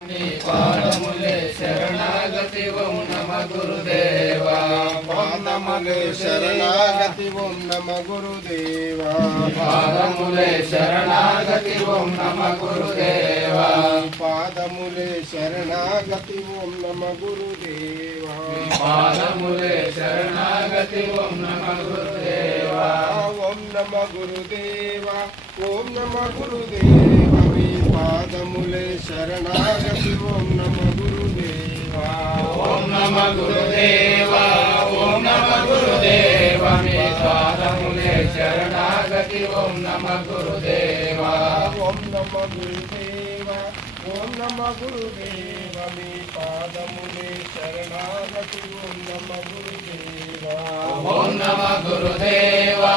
పాదములే శరణాగతి ఓం నమ గురుదేవా పాదములే శరణాగతి ఓం నమ గురుదేవా పాదములే శరణాగతి ఓం నమ గురుదేవా పాదములే శరణాగతి ఓం నమ గురుదేవా పాదములే శరణాగతి ఓం నమ గురుదేవా ఓం నమ గురుదేవా ఓం నమ గురుదేవా మీ పాదములే శరణాగతి ఓం నమ గురుదేవా ఓం నమ గురుదేవా ఓం నమ గురుదేవా మీ పాదములే శరణాగతి ఓం నమ గురుదేవా ఓం నమ గురుదేవా ఓం నమ గురుదేవా మీ పాదములే శరణాగతి ఓం నమ గురుదేవా ఓం నమ గురుదేవా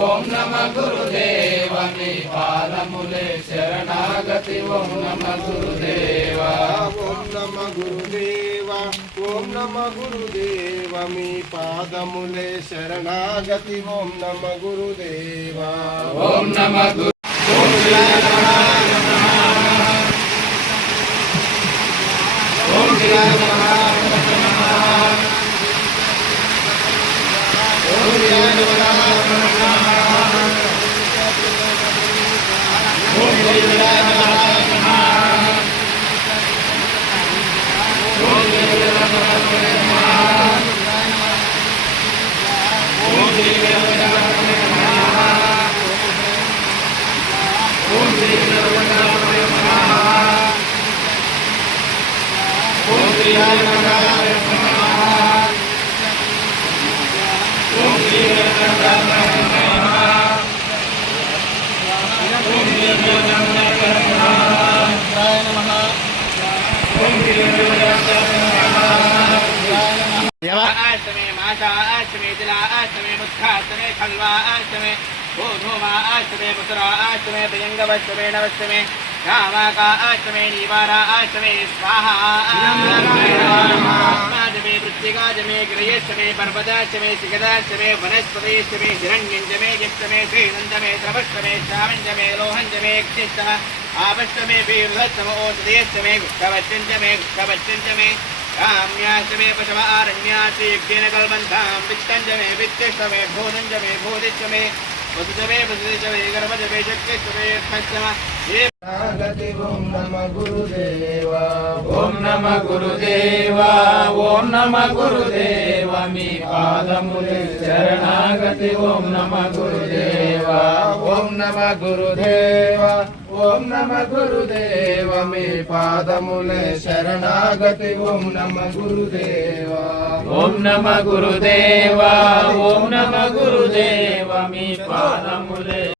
ఓం నమ గురుదేవా మీ పాదములే శరణాగతి ఓం నమ గురుదేవా ఓం నమ గురుదేవా ఓం నమ గురుదేవా మీ పాదములే శరణాగతి ఓం నమ గురుదేవా ఓం నమ గురు आश्रमे माता आश्रमे तिला आश्रमे मुखाश्रमे खल्वा आश्रमे भूधूमा आश्रमे पुत्रा आश्रमे भयंगवश्रमे नवश्रमे कामाका आश्रमे निवारा आश्रमे स्वाहा आश्रमे वृत्तिकाजमे गृहश्रमे पर्वताश्रमे शिखराश्रमे वनस्पतिश्रमे हिरण्यञ्जमे यक्षमे श्रीनन्दमे द्रवश्रमे श्रावञ्जमे लोहञ्जमे क्षिष्टः आपश्रमे वीर्भत्सम ओषधीश्रमे गुप्तवच्चञ्जमे गुप्तवच्चञ्जमे काम्याश्रमे पशवारण्यासि यज्ञेन कल्पन्तां वित्तञ्जमे वित्तिष्ठमे भूतञ्जमे भूतिष्ठमे वसुजमे वसुतिष्ठमे गर्भजमे शक्तिष्ठमे शरणागति ओम नम गुरुदेवा ఓం నమ గురుదేవా ఓం నమ గురుదేవా మీ పాదములే శరణాగతి ఓం నమ గురుదేవా ఓం నమ గురుదేవా ఓం నమ గురుదేవా మీ పాదములే శరణాగతి ఓం నమ గురుదేవా ఓం నమ గురుదేవా ఓం నమ గురుదేవా మీ పాదములే